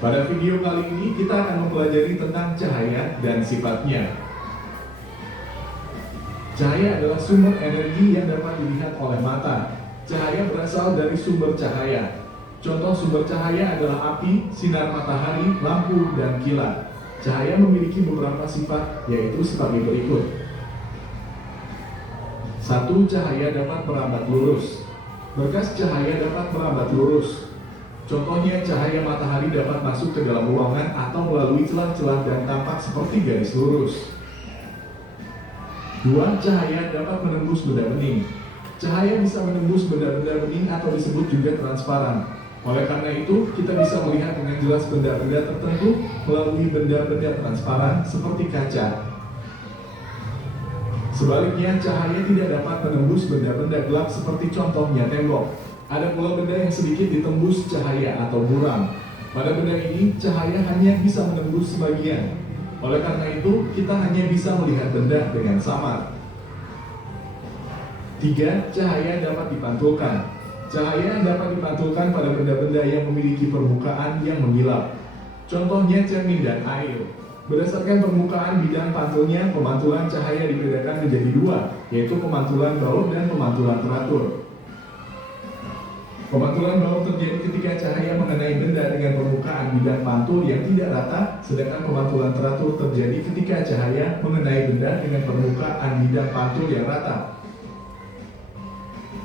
Pada video kali ini kita akan mempelajari tentang cahaya dan sifatnya. Cahaya adalah sumber energi yang dapat dilihat oleh mata. Cahaya berasal dari sumber cahaya. Contoh sumber cahaya adalah api, sinar matahari, lampu, dan kilat. Cahaya memiliki beberapa sifat, yaitu sebagai berikut. 1. Cahaya dapat merambat lurus. Berkas cahaya dapat merambat lurus. Contohnya, cahaya matahari dapat masuk ke dalam ruangan atau melalui celah-celah dan tampak seperti garis lurus. 2. Cahaya dapat menembus benda bening. Cahaya bisa menembus benda-benda bening atau disebut juga transparan. Oleh karena itu, kita bisa melihat dengan jelas benda-benda tertentu melalui benda-benda transparan seperti kaca. Sebaliknya, cahaya tidak dapat menembus benda-benda gelap seperti contohnya tembok. Ada pula benda yang sedikit ditembus cahaya atau buram. Pada benda ini, cahaya hanya bisa menembus sebagian. Oleh karena itu, kita hanya bisa melihat benda dengan samar. 3. Cahaya dapat dipantulkan. Cahaya dapat dipantulkan pada benda-benda yang memiliki permukaan yang mengilap. Contohnya cermin dan air. Berdasarkan permukaan bidang pantulnya, pemantulan cahaya dibedakan menjadi dua, yaitu pemantulan baut dan pemantulan teratur. Pemantulan baut terjadi ketika cahaya mengenai benda dengan permukaan bidang pantul yang tidak rata, sedangkan pemantulan teratur terjadi ketika cahaya mengenai benda dengan permukaan bidang pantul yang rata.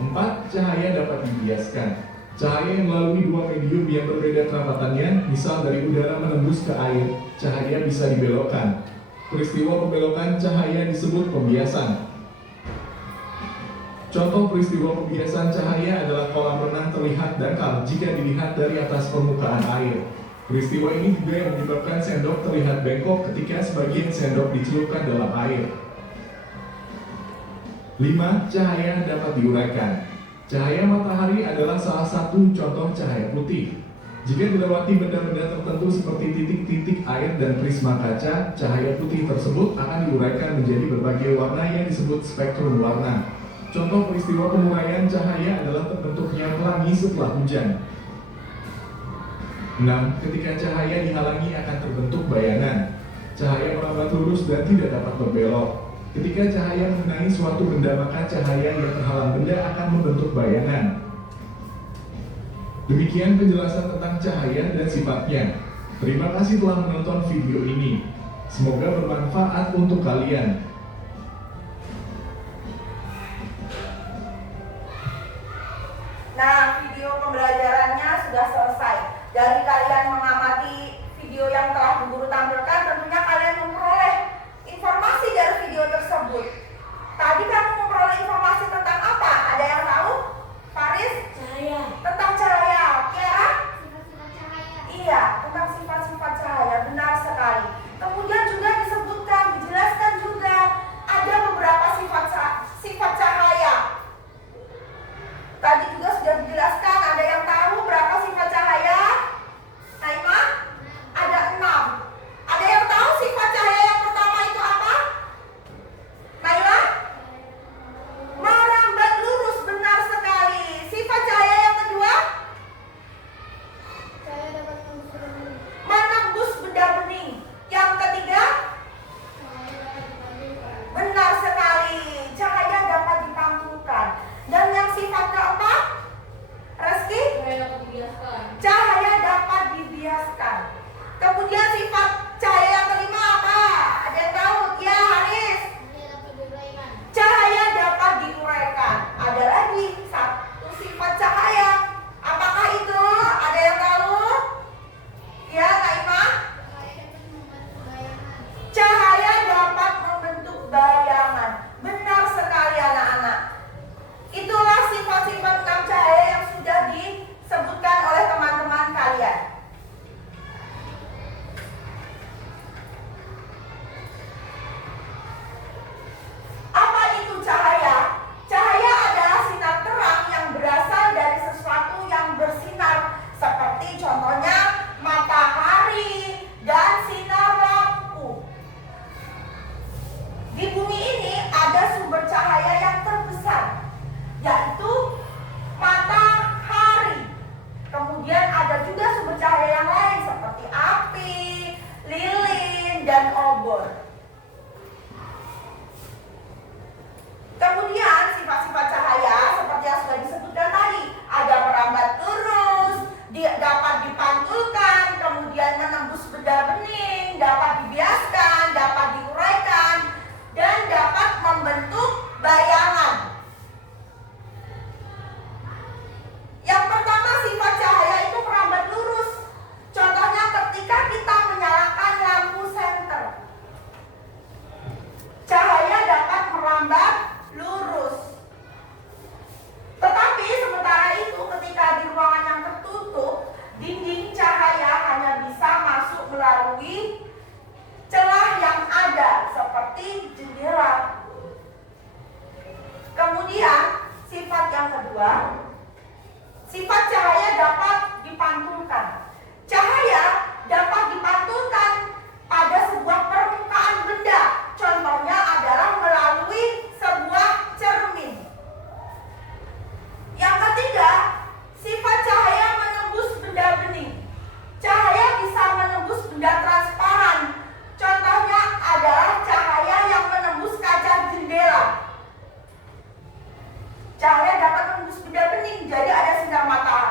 4. Cahaya dapat dibiaskan. Cahaya yang melalui dua medium yang berbeda kerapatannya, misal dari udara menembus ke air, cahaya bisa dibelokkan. Peristiwa pembelokan cahaya disebut pembiasan. Contoh peristiwa pembiasan cahaya adalah kolam renang terlihat dangkal jika dilihat dari atas permukaan air. Peristiwa ini juga yang menyebabkan sendok terlihat bengkok ketika sebagian sendok dicelupkan dalam air. 5. Cahaya dapat diuraikan. Cahaya matahari adalah salah satu contoh cahaya putih. Jika dilewati benda-benda tertentu seperti titik-titik air dan prisma kaca, cahaya putih tersebut akan diuraikan menjadi berbagai warna yang disebut spektrum warna. Contoh peristiwa penguraian cahaya adalah terbentuknya pelangi setelah hujan. 6. Ketika cahaya dihalangi akan terbentuk bayangan. Cahaya merambat lurus dan tidak dapat berbelok. Ketika cahaya mengenai suatu benda, maka cahaya yang terhalang benda akan membentuk bayangan. Demikian penjelasan tentang cahaya dan sifatnya. Terima kasih telah menonton video ini. Semoga bermanfaat untuk kalian. Nah, video pembelajarannya sudah selesai. Dari kalian mengamati video yang telah Bu Guru tampilkan, tentunya kalian memperoleh informasi dari video tersebut. Tadi kamu memperoleh informasi tentang apa? Ada yang tahu? Faris? Cahaya. Tentang cahaya. Kiara? Sifat-sifat cahaya. Iya, tentang sifat-sifat cahaya. Benar sekali. Kemudian juga disebutkan, dijelaskan juga ada beberapa sifat cahaya. Tadi juga sudah dijelaskan, ada yang tahu berapa sifat cahaya? Naimah? Ada 6. Ada yang tahu kedua, sifat cahaya dapat dipantulkan. Cahaya dapat dipantulkan pada sebuah permukaan benda. Contohnya adalah melalui sebuah cermin. Yang ketiga, sifat cahaya menembus benda bening. Cahaya bisa menembus benda transparan. Contohnya adalah cahaya yang menembus kaca jendela. Cahaya dapat menembus benda bening, jadi ada sinar matahari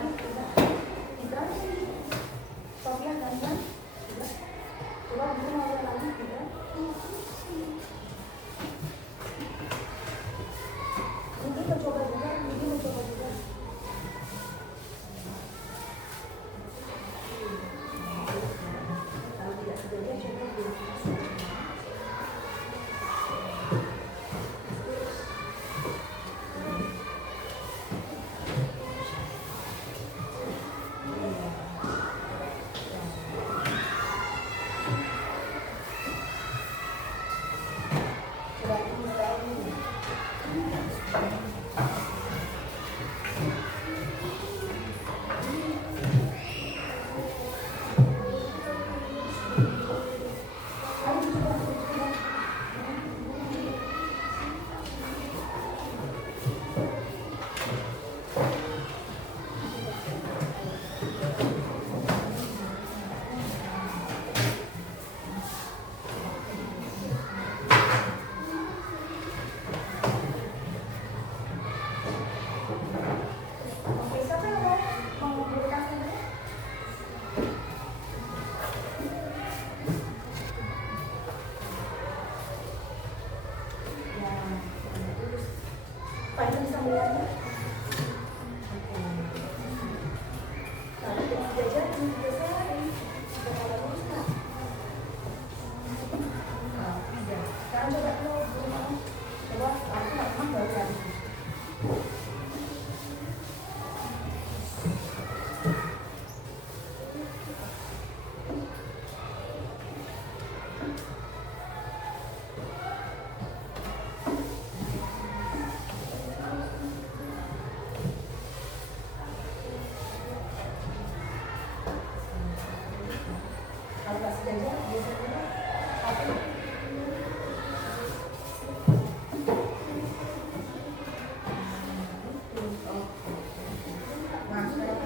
lagi, tiga, Sofia gantian, tiga. Coba bikin awal lagi, tiga. Ini mencoba juga, ini mencoba juga. Kalau tidak sebagian, coba dulu. Oke, siapa yang mau memberikan ini? Ya, Pak Ibu bisa melihatnya? Tapi tidak jadi, biasanya sudah kalau lulus nggak? Tidak. Sekarang coba dulu, coba aku nggak pernah baru lagi. Kalau nggak sejajar, biasanya satu. Nah, sekarang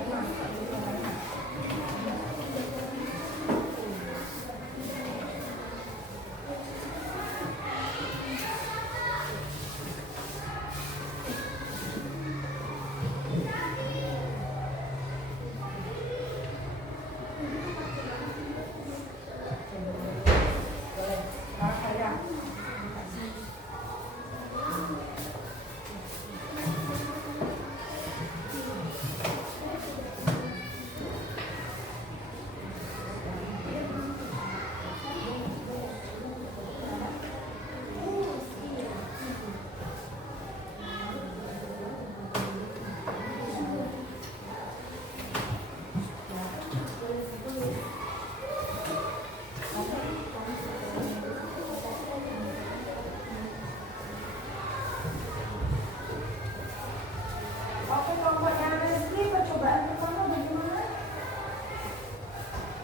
Oke, kelompoknya Rizky, percobaan pertama bagaimana?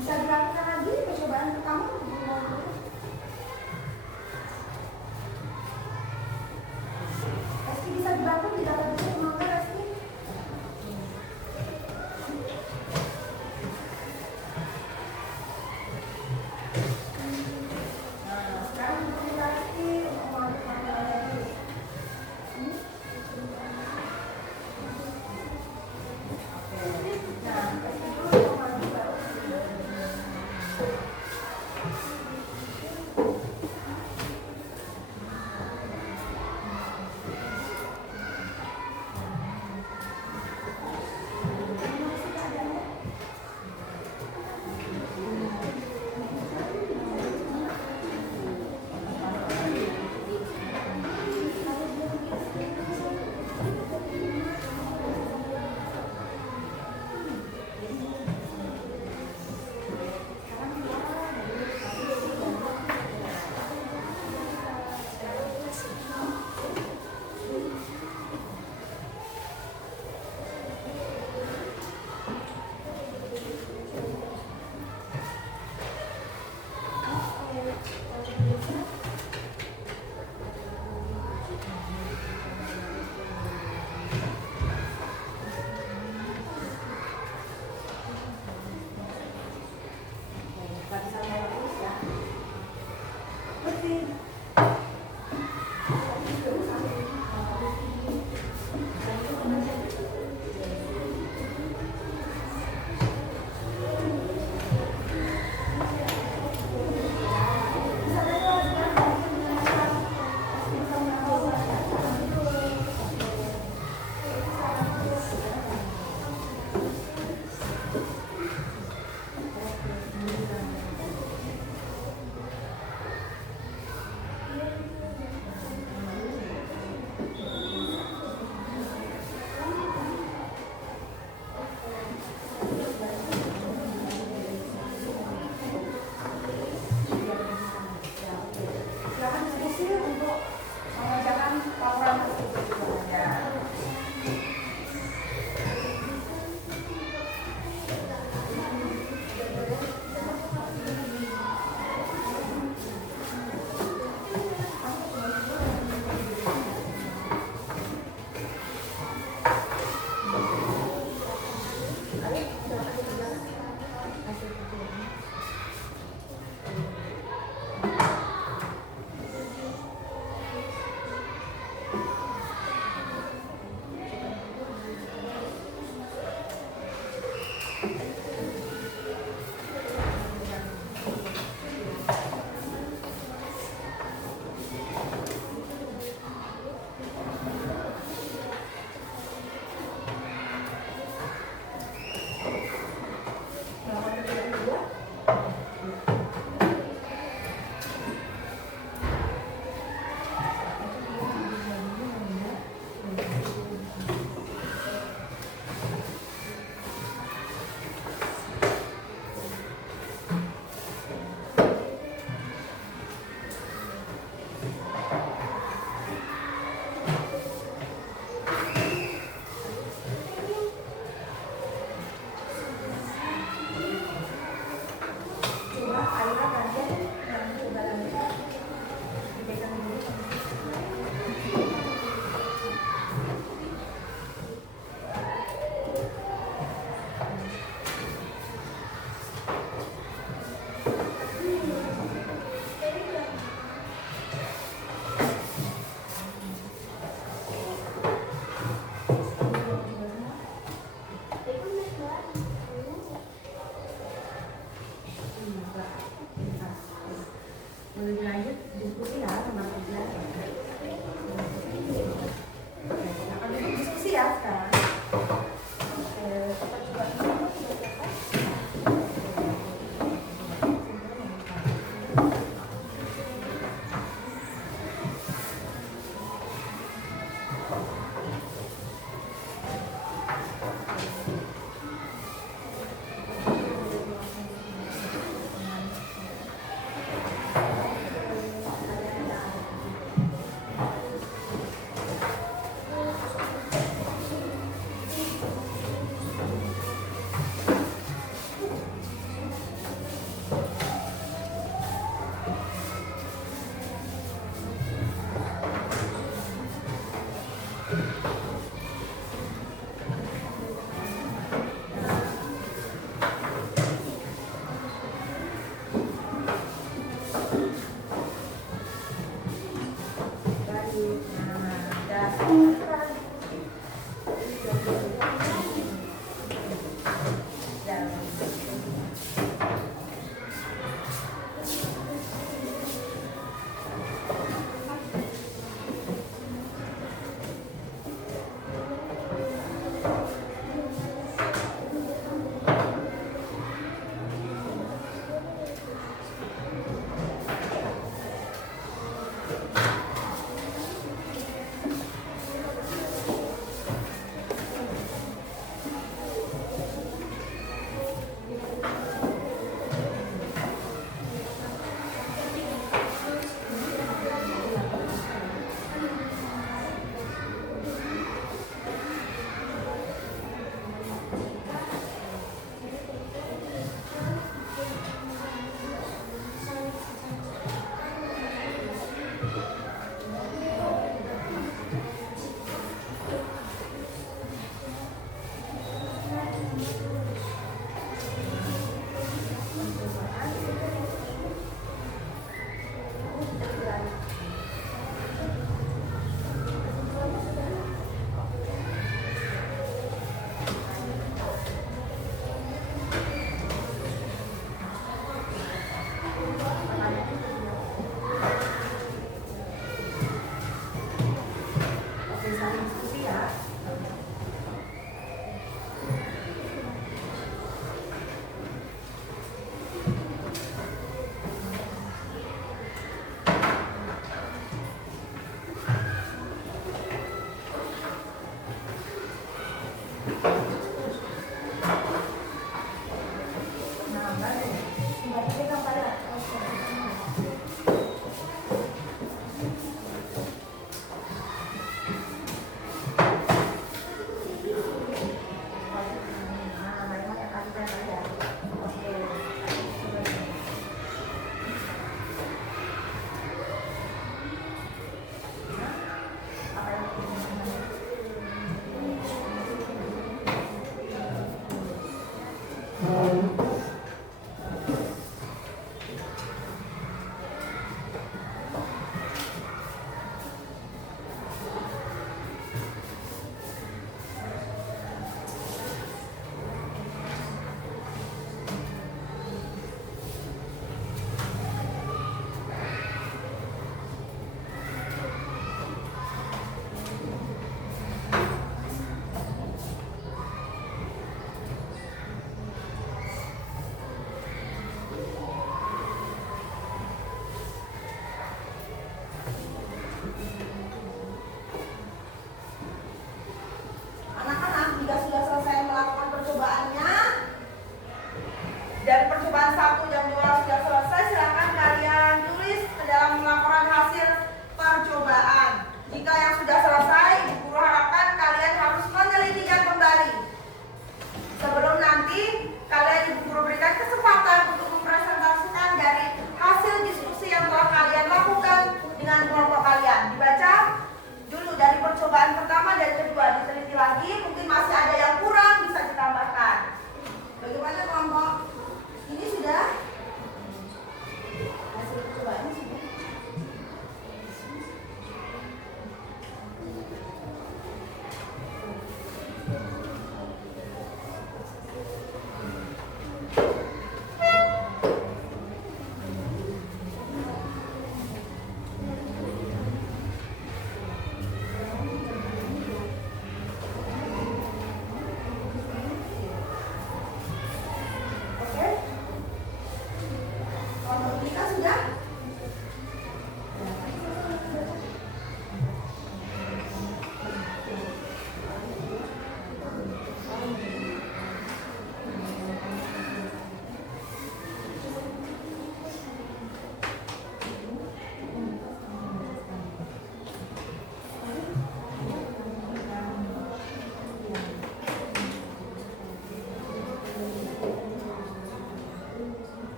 Bisa dilakukan lagi percobaan pertama bagaimana? Rizky bisa dibantu, tidak ada bisa semangat Rizky. Nah, sekarang kita Rizky untuk melakukan lagi. Oke.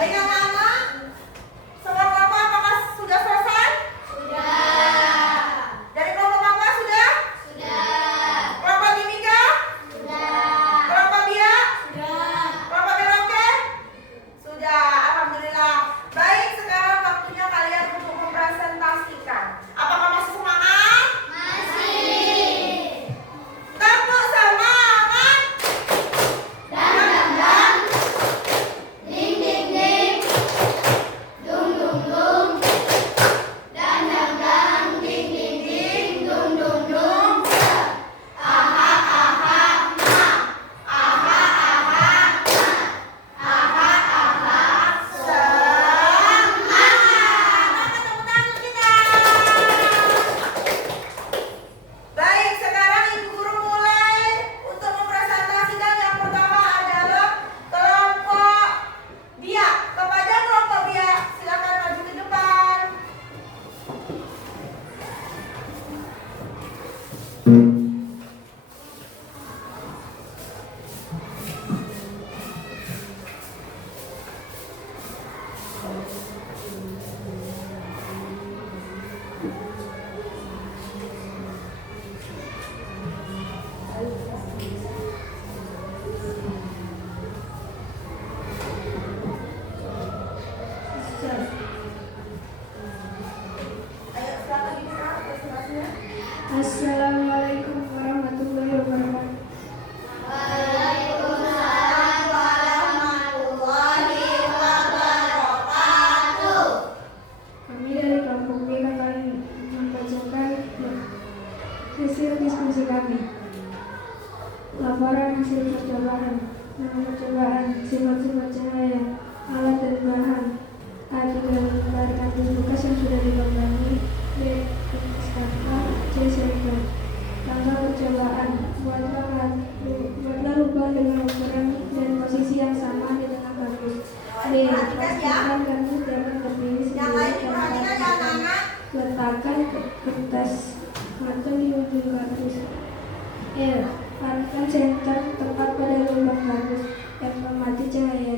Baik anak-anak, semua kelompok apakah sudah selesai? Sudah. Dari kelompok apa sudah? Sudah. Kelompok Mimika? Sudah. Kelompok Bia? Sudah. Kelompok Merauke? Sudah, alhamdulillah. Baik, sekarang waktunya kalian untuk mempresentasikan. Apakah masih semangat? Masih. Tepuk semangat. Dan dan dan. Ding ding ding. Dung dung dung. Dan dan dan. Ding ding ding. Dung dung dung. Aha aha ma. Aha aha ma. Aha aha Semangat. Tepuk tangan kita. Baik, sekarang Ibu Guru mulai untuk mempresentasikan. Yang pertama adalah kelompok Bia. Kepada kelompok Bia, silakan maju ke depan. Ayo, silakan dibuka presentasinya. Assalamualaikum warahmatullahi wabarakatuh. Waalaikumsalam warahmatullahi wabarakatuh. Kami dari kelompok B akan membacakan hasil diskusi kami. Laporan hasil percobaan. Nama percobaan, sifat-sifat cahaya, alat dan bahan. A. Menggambarkan lukas yang sudah digambarkan. B. Skala. C. Sensor. Langkah percobaan. Buatlah lubang dengan ukuran dan posisi yang sama di tengah kardus. B. Pastikan kardus dapat berdiri Yang lain sendiri diperhatikan ya tanpa anak-anak. letakkan kertas karton di ujung kardus. E. Letakkan senter tepat pada lubang kardus. F. Amati cahaya.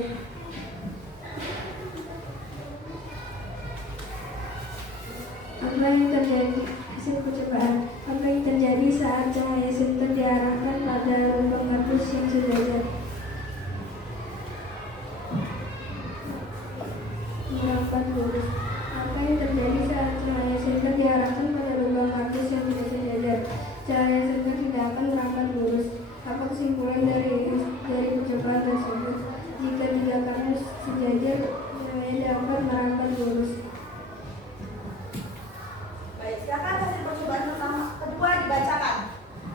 Apa yang terjadi? Hasil percobaan. Apa yang terjadi saat cahaya senter diarahkan pada lubang kardus yang sejajar? Merambat lurus. Apa yang terjadi saat cahaya senter diarahkan pada lubang kardus yang tidak sejajar? Cahaya senter tidak akan merambat lurus. Apa kesimpulan dari percobaan tersebut? Jika tiga kardus sejajar, cahaya dapat merambat lurus. Baik, silakan hasil percobaan kedua dibacakan.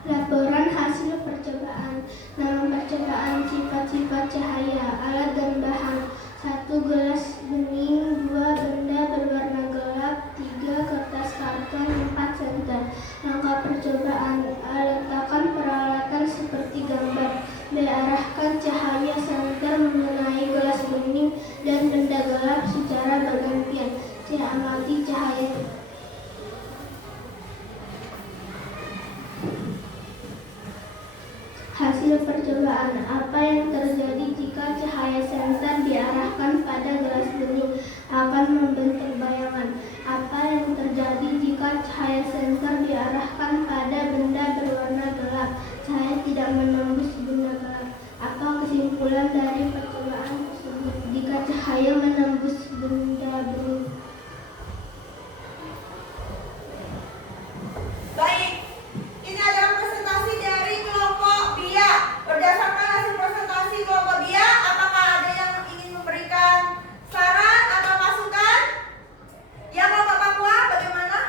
Laporan hasil percobaan. Nama percobaan, sifat-sifat cahaya, alat dan bahan. 1. Gelas bening. 2. Benda berwarna gelap. 3. Kertas karton. 4. Senter. Langkah percobaan. A. Letakkan peralatan seperti gambar. B. Arahkan cahaya senter mengenai gelas bening dan benda gelap secara bergantian. C. Amati cahaya. Hasil percobaan. Apa yang terjadi jika cahaya senter diarahkan pada gelas bening? Akan membentuk bayangan. Apa yang terjadi jika cahaya senter diarahkan pada benda berwarna gelap? Cahaya tidak menembus benda gelap. Apa kesimpulan dari percobaan tersebut? Jika cahaya menembus benda bening, Baik, ini adalah presentasi dari kelompok Bia. Berdasarkan hasil presentasi kelompok Bia, apakah ada yang ingin memberikan saran atau masukan? Yang kelompok Papua bagaimana?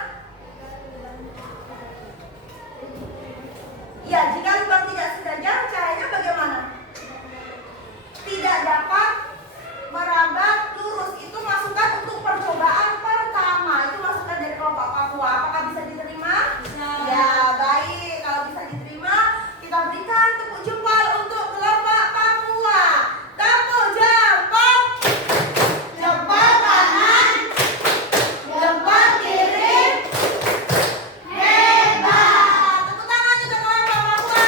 Ya, jika lubang tidak sejajar, cahayanya bagaimana? Tidak dapat merambat lurus. Itu masukan untuk percobaan pertama. Itu masukan dari kelompok Papua. Apakah bisa diterima? Ya, baik. Kalau bisa diterima, kita berikan tepuk jempol untuk kelompok Papua. Tepuk jempol. Jempol kanan. Jempol kiri. Hebat. Tepuk tangan untuk kelompok Papua.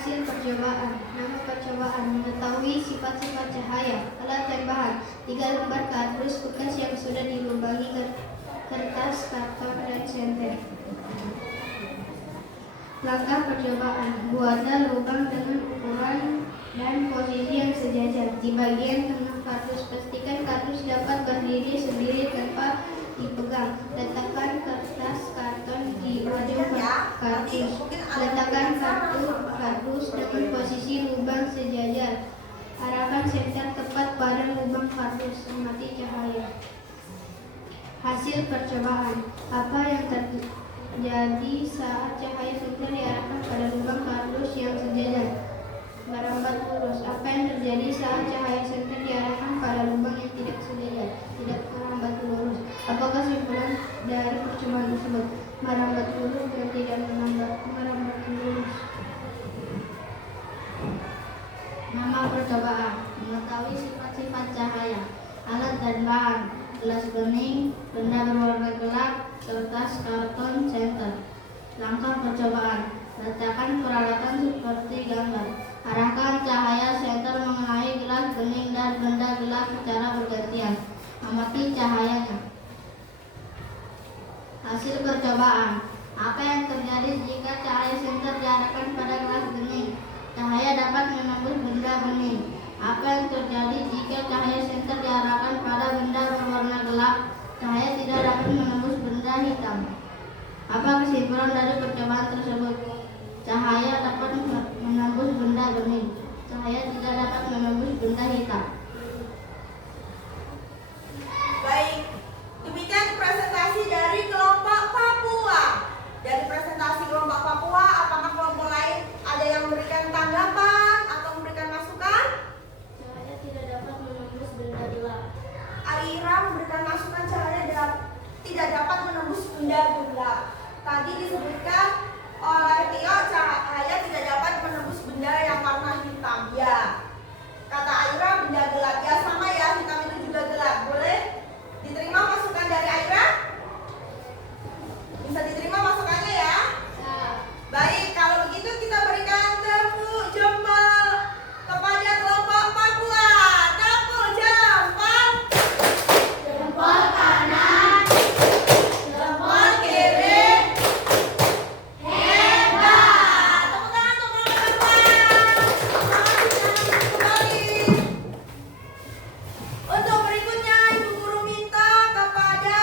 Hasil percobaan. Nama percobaan: mengetahui sifat-sifat cahaya, alat dan bahan. 3 lembar kardus bekas yang sudah dilubangi kertas, karton, dan senter. Langkah percobaan: buatlah lubang dengan ukuran dan posisi yang sejajar. Di bagian tengah kardus, pastikan kardus dapat berdiri sendiri tanpa dipegang. Letakkan kertas karton di ujung kardus. Letakkan kardus dengan posisi lubang sejajar. Arahkan senter tepat pada lubang kardus. Amati cahaya. Hasil percobaan. Apa yang terjadi saat cahaya senter diarahkan pada lubang kardus yang sejajar? Merambat lurus. Apa yang terjadi saat cahaya senter diarahkan pada lubang yang tidak sejajar? Tidak merambat lurus. Apa kesimpulan dari percobaan tersebut? Merambat lurus dan tidak merambat lurus. Nama percobaan: mengetahui sifat-sifat cahaya, alat dan bahan. Gelas bening, benda berwarna gelap, kertas, karton, senter. Langkah percobaan: letakkan peralatan seperti gambar. Arahkan cahaya senter mengenai gelas bening dan benda gelap secara bergantian. Amati cahayanya. Hasil percobaan. Apa yang terjadi jika cahaya senter diarahkan pada gelas bening? Cahaya dapat menembus benda bening. Apa yang terjadi jika cahaya senter diarahkan pada benda berwarna gelap? Cahaya tidak dapat menembus benda hitam. Apa kesimpulan dari percobaan tersebut? Cahaya dapat menembus benda bening. Cahaya tidak dapat menembus benda hitam. Baik, demikian presentasi dari kelompok Papua. Dari presentasi kelompok Papua, apakah kelompok lain ada yang memberikan tanggapan atau memberikan masukan? Cahaya tidak dapat menembus benda gelap. Aira memberikan masukan cahaya tidak dapat menembus benda gelap. Tadi disebutkan oleh Tio, cahaya tidak dapat menembus benda yang warna hitam. Ya, kata Aira benda gelap. Ya sama ya, hitam itu juga gelap. Boleh diterima masukan dari Aira? Bisa diterima masukannya ya? Baik, kalau begitu kita berikan tepuk jempol kepada kelompok Papua. Tepuk jempol. Jempol kanan, Jempol kiri. Hebat. Tepuk tangan untuk kelompok Papua. Kembali. Untuk berikutnya, Ibu Guru minta kepada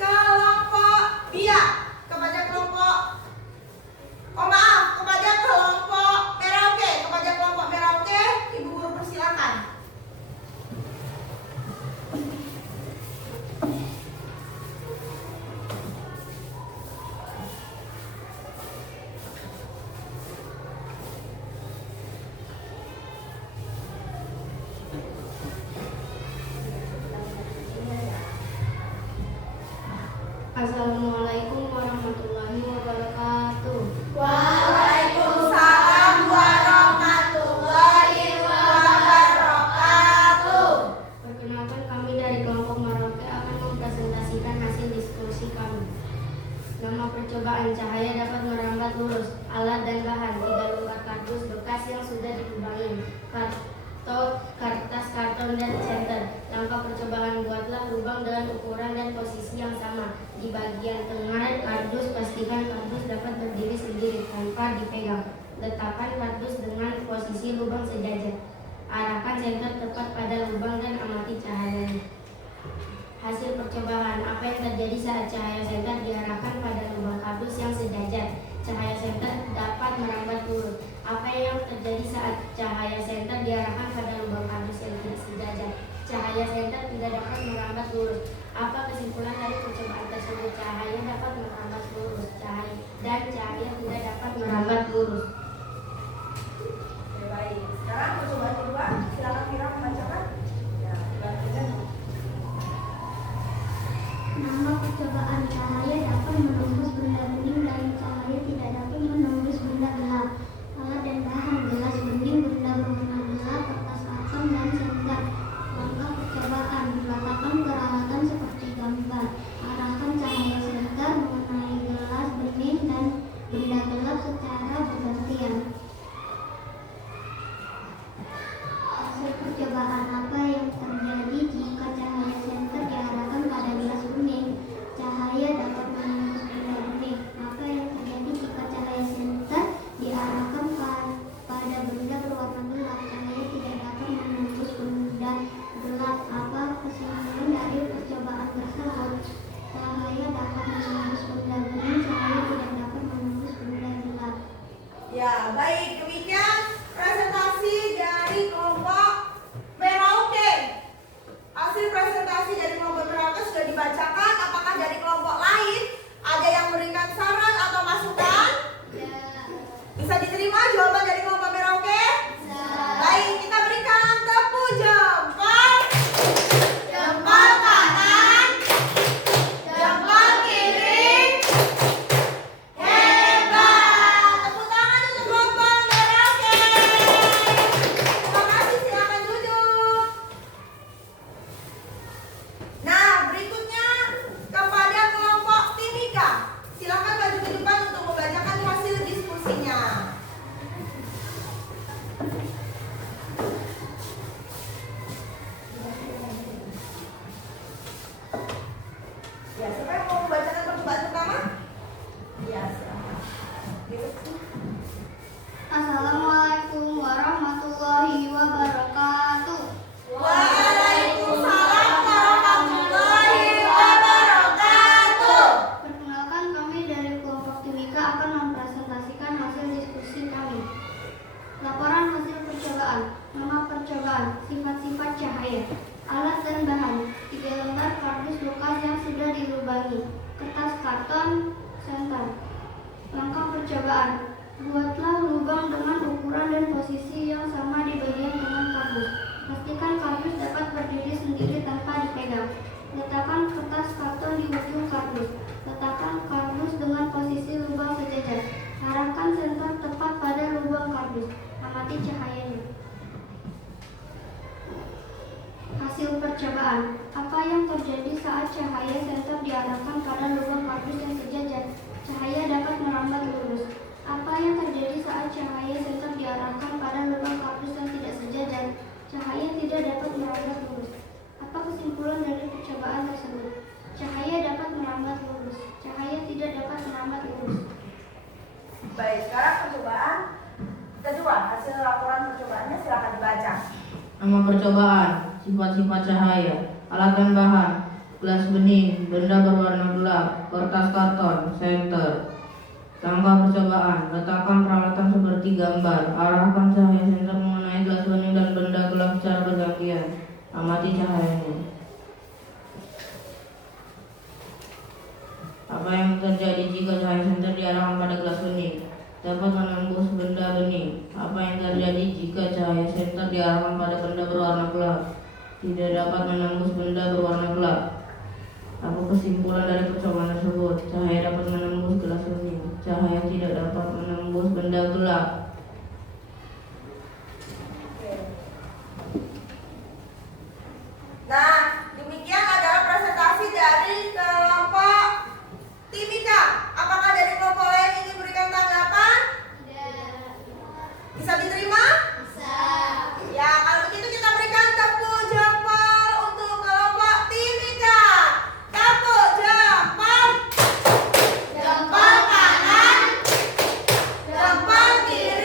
kelompok Biak, kepada kelompok kepada kelompok Merauke, kepada kelompok Merauke, Ibu Guru persilakan. Assalamualaikum warahmatullahi wabarakatuh. Waalaikumsalam warahmatullahi wabarakatuh. Perkenalkan, kami dari kelompok Merauke akan mempresentasikan hasil diskusi kami. Nama percobaan: cahaya dapat merambat lurus. Alat dan bahan: 3 lembar kardus bekas yang sudah dilubangi, kertas, karton, dan senter. Langkah percobaan: buatlah lubang dengan ukuran dan posisi yang sama. Di bagian tengah kardus, pastikan kardus dapat berdiri sendiri tanpa dipegang. Letakkan kardus dengan posisi lubang sejajar. Arahkan senter tepat pada lubang dan amati cahayanya. Hasil percobaan: apa yang terjadi saat cahaya senter diarahkan pada lubang kardus yang sejajar? Cahaya senter dapat merambat lurus. Apa yang terjadi saat cahaya senter diarahkan pada lubang kardus yang tidak sejajar? Cahaya senter tidak dapat merambat lurus. Apa kesimpulan dari percobaan tersebut? Cahaya dapat merambat lurus. Cahaya tidak dapat merambat lurus. Oke, baik. Sekarang percobaan kedua, silakan Mira membacakan. Ya, dibantuin. nama percobaan: cahaya dapat menembus benda bening dan cahaya tidak dapat menembus benda gelap. Alat dan bahan: gelas bening, benda berwarna gelap, kertas, karton, dan senter. Langkah percobaan: letakkan peralatan seperti gambar. Arahkan cahaya senter mengenai gelas Assalamualaikum warahmatullahi wabarakatuh. Waalaikumsalam warahmatullahi wabarakatuh. Perkenalkan, kami dari kelompok Timika akan mempresentasikan hasil diskusi kami. Laporan hasil percobaan. Nama percobaan, sifat-sifat cahaya, alat dan bahan, 3 lembar kardus bekas yang sudah dilubangi, kertas karton, senter. Langkah percobaan. Buatlah lubang dengan ukuran dan posisi yang sama di bagian tengah kardus. Pastikan kardus dapat berdiri sendiri tanpa dipegang. Letakkan kertas karton di ujung kardus. Letakkan kardus dengan posisi lubang sejajar. Arahkan senter tepat pada lubang kardus. Amati cahayanya. Hasil percobaan. Apa yang terjadi saat cahaya senter diarahkan pada lubang kardus yang sejajar? Cahaya dapat merambat lurus. Apa yang terjadi saat cahaya senter diarahkan pada lubang kardus yang tidak sejajar? Cahaya tidak dapat merambat lurus. Apa kesimpulan dari percobaan tersebut? Cahaya dapat merambat lurus. Cahaya tidak dapat merambat lurus. Baik, sekarang percobaan kedua. Hasil laporan percobaannya silakan dibaca. Nama percobaan, sifat-sifat cahaya, alat dan bahan, gelas bening, benda berwarna gelap, kertas karton, senter. Langkah percobaan, letakkan peralatan seperti gambar, arahkan cahaya senter mengenai gelas bening dan benda gelap secara bergantian. Amati cahayanya. Apa yang terjadi jika cahaya senter diarahkan pada gelas bening? Dapat menembus benda bening. Apa yang terjadi jika cahaya senter diarahkan pada benda berwarna gelap? Tidak dapat menembus benda berwarna gelap. Apa kesimpulan dari percobaan tersebut? Cahaya dapat menembus gelas bening. Cahaya tidak dapat menembus benda gelap. Nah, demikian adalah presentasi dari kelompok Timika. Apakah dari kelompok lain ingin berikan tanggapan? Bisa diterima? Bisa. Ya, kalau begitu kita berikan tepuk jempol untuk kelompok Timika. Tepuk jempol. Jempol kanan, jempol kiri.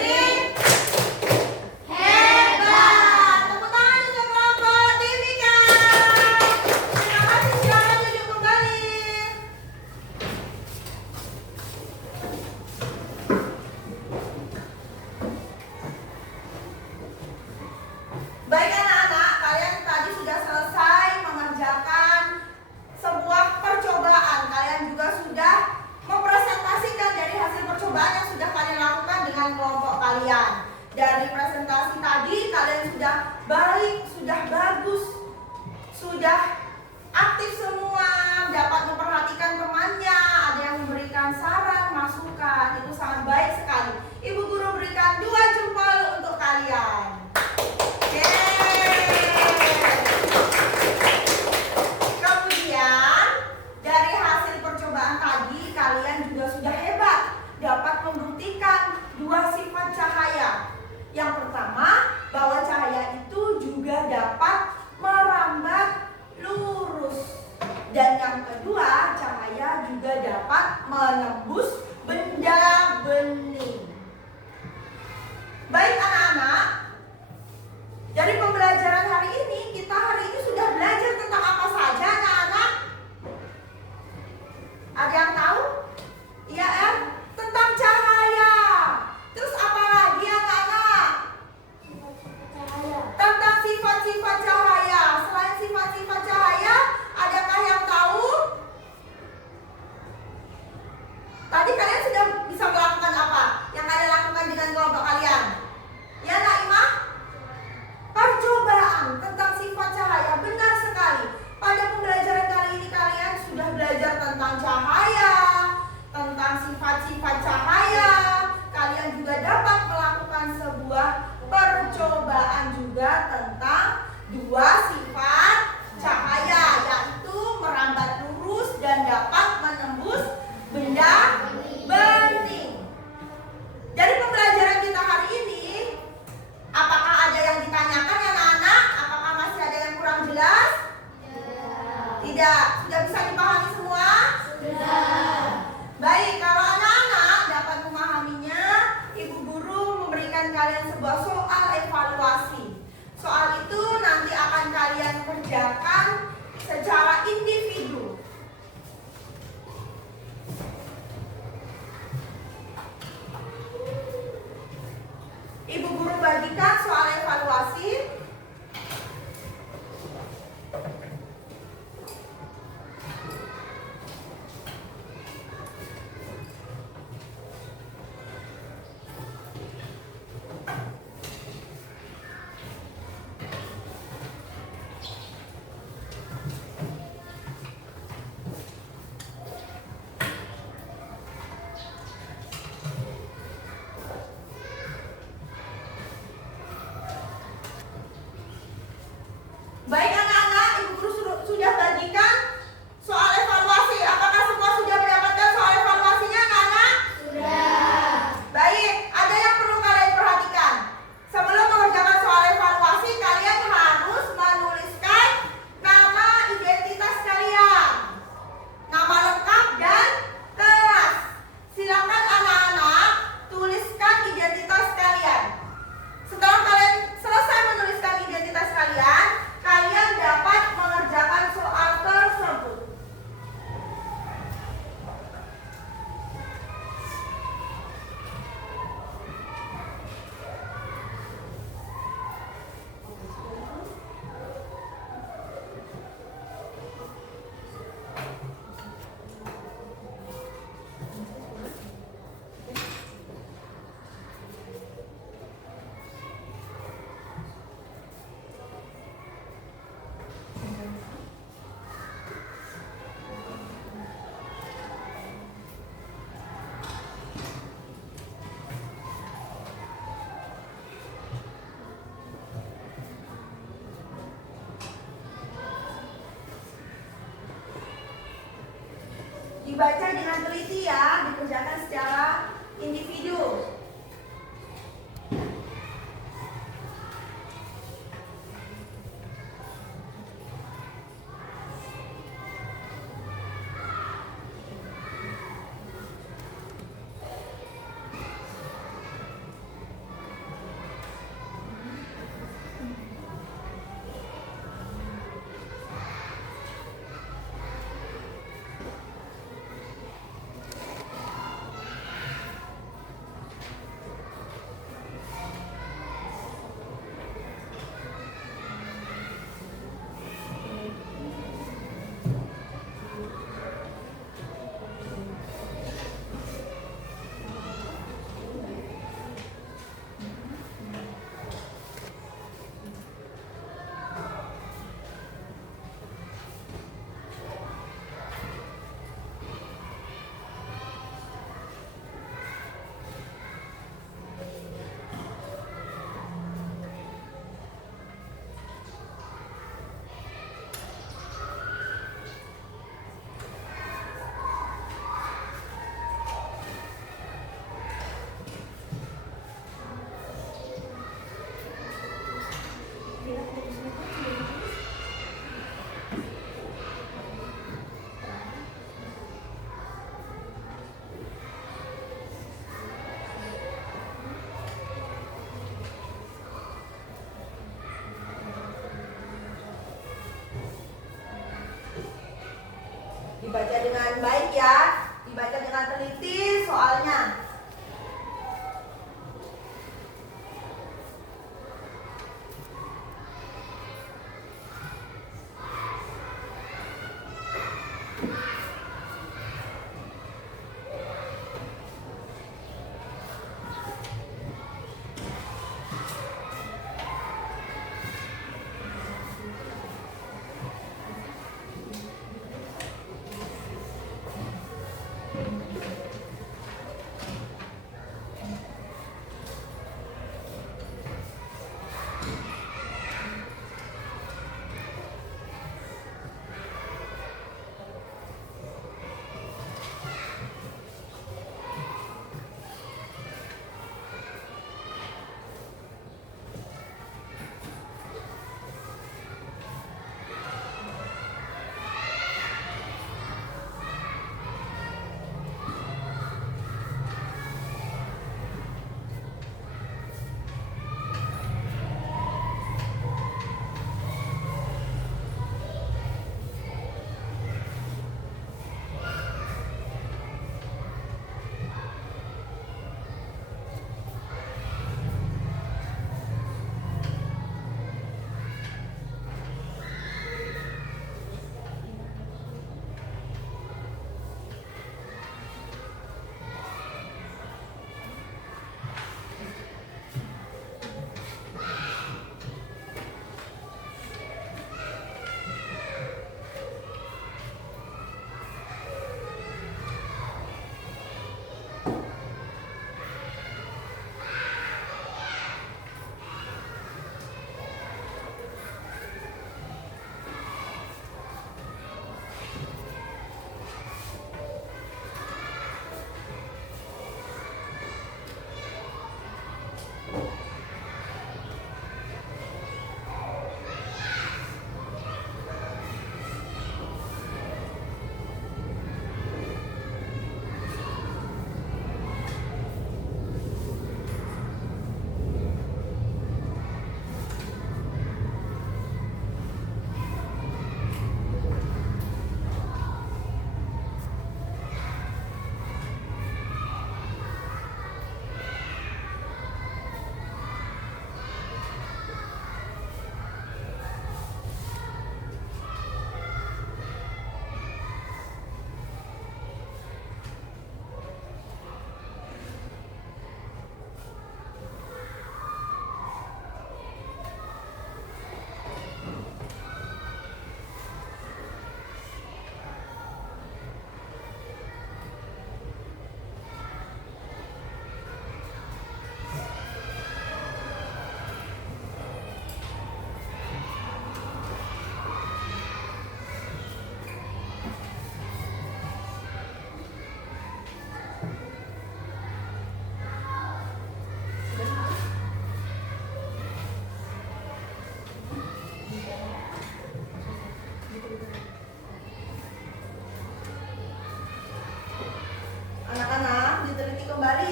Dibaca dengan teliti ya, dikerjakan secara individu.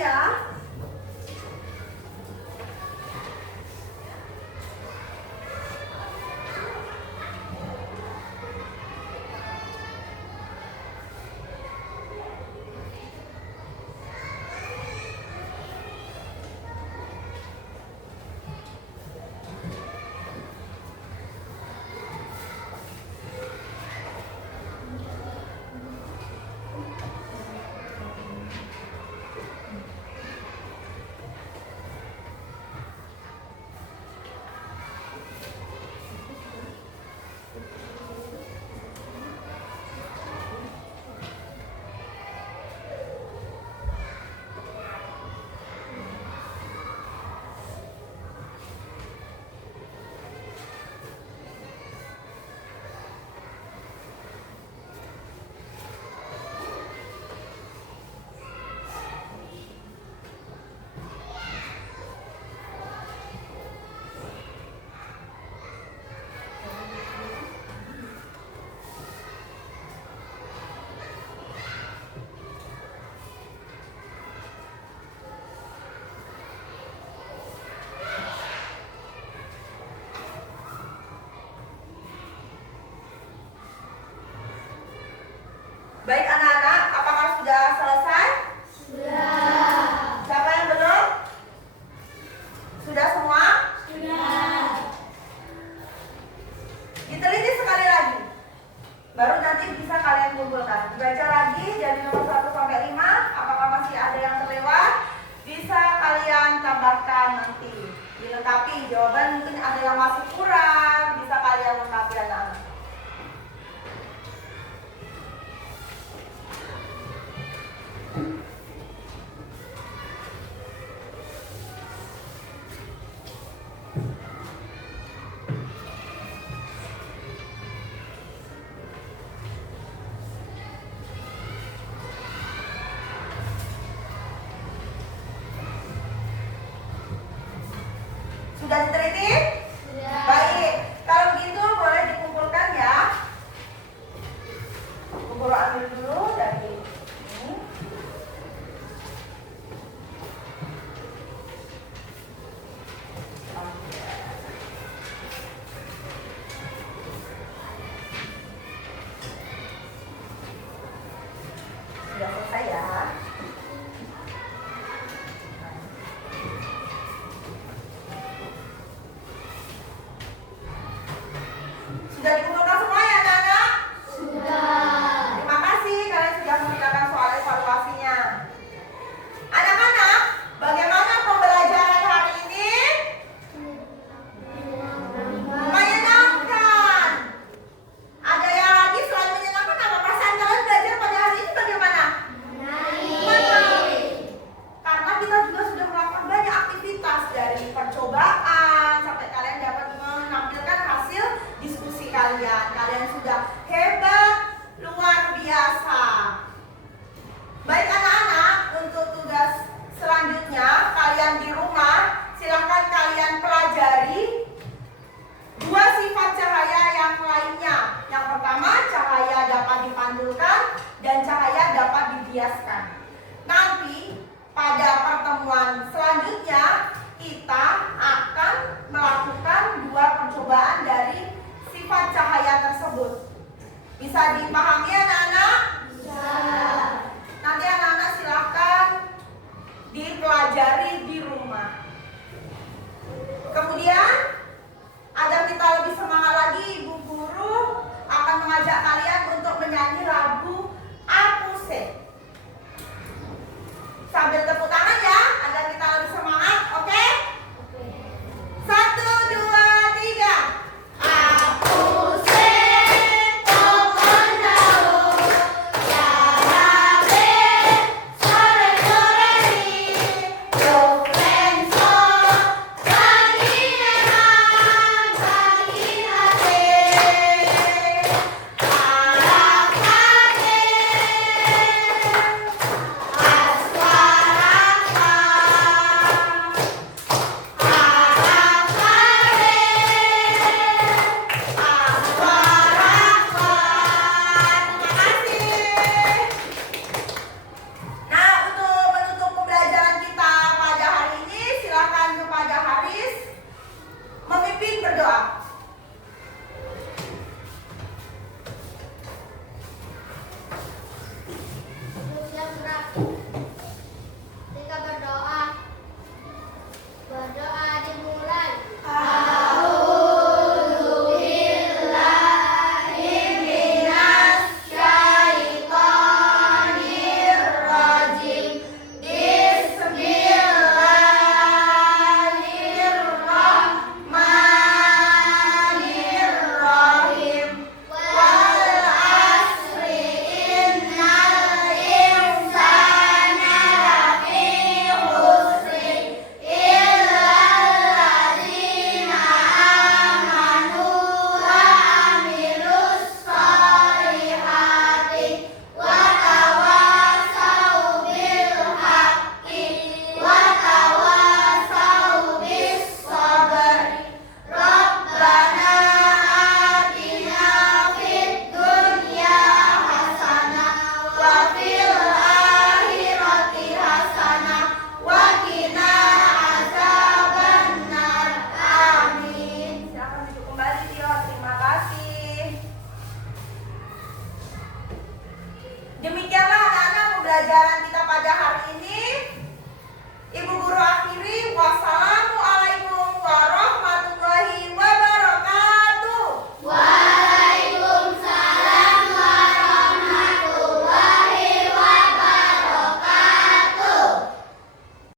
ya. Baik anak-anak, apakah sudah selesai? Sudah. Siapa yang belum? Sudah semua? Sudah. Diteliti sekali lagi. Baru nanti bisa kalian kumpulkan. Baca lagi dari nomor 1 sampai 5. Apakah masih ada yang terlewat? Bisa kalian tambahkan nanti. Dilengkapi. Jawaban mungkin ada yang masih kurang. Bisa kalian lengkapi anak-anak. Sudah diteliti? Sudah. Baik, kalau begitu boleh dikumpulkan ya. Guru ambil dulu dari ini. Sudah selesai ya. Sudah dikumpulkan semua ya anak-anak? Sudah. Terima kasih kalian sudah mengerjakan soal evaluasinya. Anak-anak, bagaimana pembelajaran hari ini? Menyenangkan. Ada yang lagi selain menyenangkan apa? Perasaan kalian belajar pada hari ini bagaimana? Menarik. Karena kita juga sudah melakukan banyak aktivitas dari percobaan sampai kalian dapat menampilkan hasil diskusi kalian. Kalian sudah hebat, luar biasa. Baik anak-anak, untuk tugas selanjutnya kalian di rumah silahkan kalian pelajari dua sifat cahaya yang lainnya. Yang pertama, cahaya dapat dipantulkan dan cahaya dapat dibiaskan. Nanti pada pertemuan selanjutnya kita akan melakukan dua percobaan dari sifat cahaya tersebut. Bisa dipahami anak-anak? Bisa. Nanti anak-anak silakan dipelajari di rumah. Kemudian agar kita lebih semangat lagi, Ibu Guru akan mengajak kalian untuk menyanyi lagu